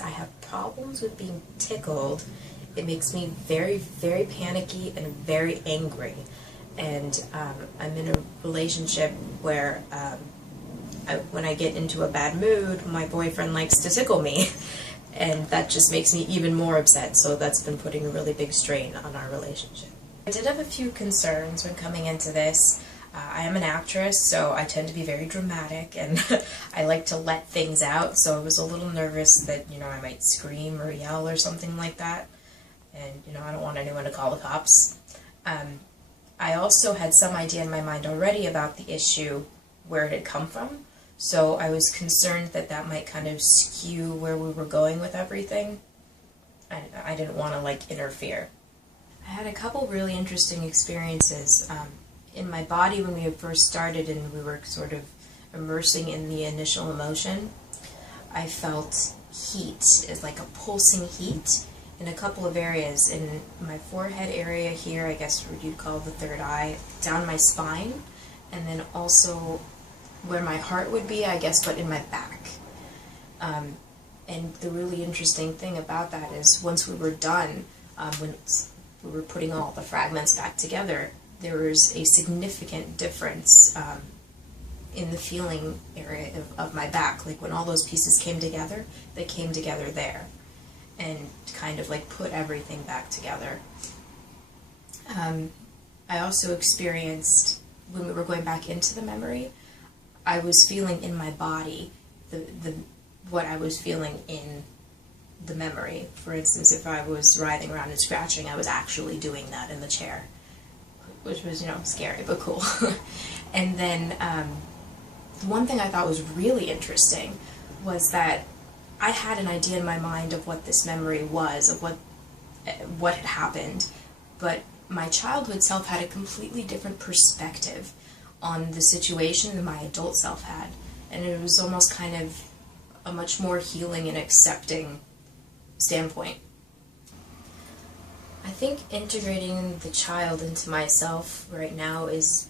I have problems with being tickled. It makes me very, very panicky and very angry. And I'm in a relationship where when I get into a bad mood, my boyfriend likes to tickle me. And that just makes me even more upset, so that's been putting a really big strain on our relationship. I did have a few concerns when coming into this. I am an actress, so I tend to be very dramatic, and I like to let things out, so I was a little nervous that, I might scream or yell or something like that, and, I don't want anyone to call the cops. I also had some idea in my mind already about the issue, where it had come from, so I was concerned that that might kind of skew where we were going with everything. I didn't want to, interfere. I had a couple really interesting experiences in my body when we had first started and we were sort of immersing in the initial emotion. I felt heat, as like a pulsing heat in a couple of areas. In my forehead area here, I guess what you'd call the third eye, down my spine, and then also where my heart would be, I guess, but in my back. And the really interesting thing about that is once we were done, when we were putting all the fragments back together, there was a significant difference in the feeling area of my back. Like when all those pieces came together, they came together there and kind of put everything back together. I also experienced, when we were going back into the memory, I was feeling in my body what I was feeling in the memory. For instance, if I was writhing around and scratching, I was actually doing that in the chair, which was, scary but cool. And then one thing I thought was really interesting was that I had an idea in my mind of what this memory was, of what had happened, but my childhood self had a completely different perspective on the situation than my adult self had, and it was almost kind of a much more healing and accepting standpoint. I think integrating the child into myself right now is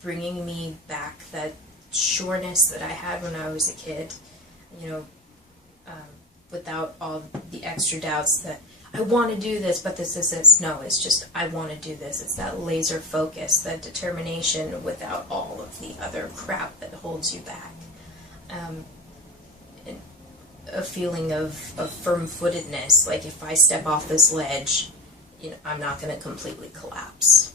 bringing me back that sureness that I had when I was a kid, without all the extra doubts that I want to do this, but this. No, it's just I want to do this. It's that laser focus, that determination without all of the other crap that holds you back. A feeling of firm-footedness, like if I step off this ledge, I'm not going to completely collapse.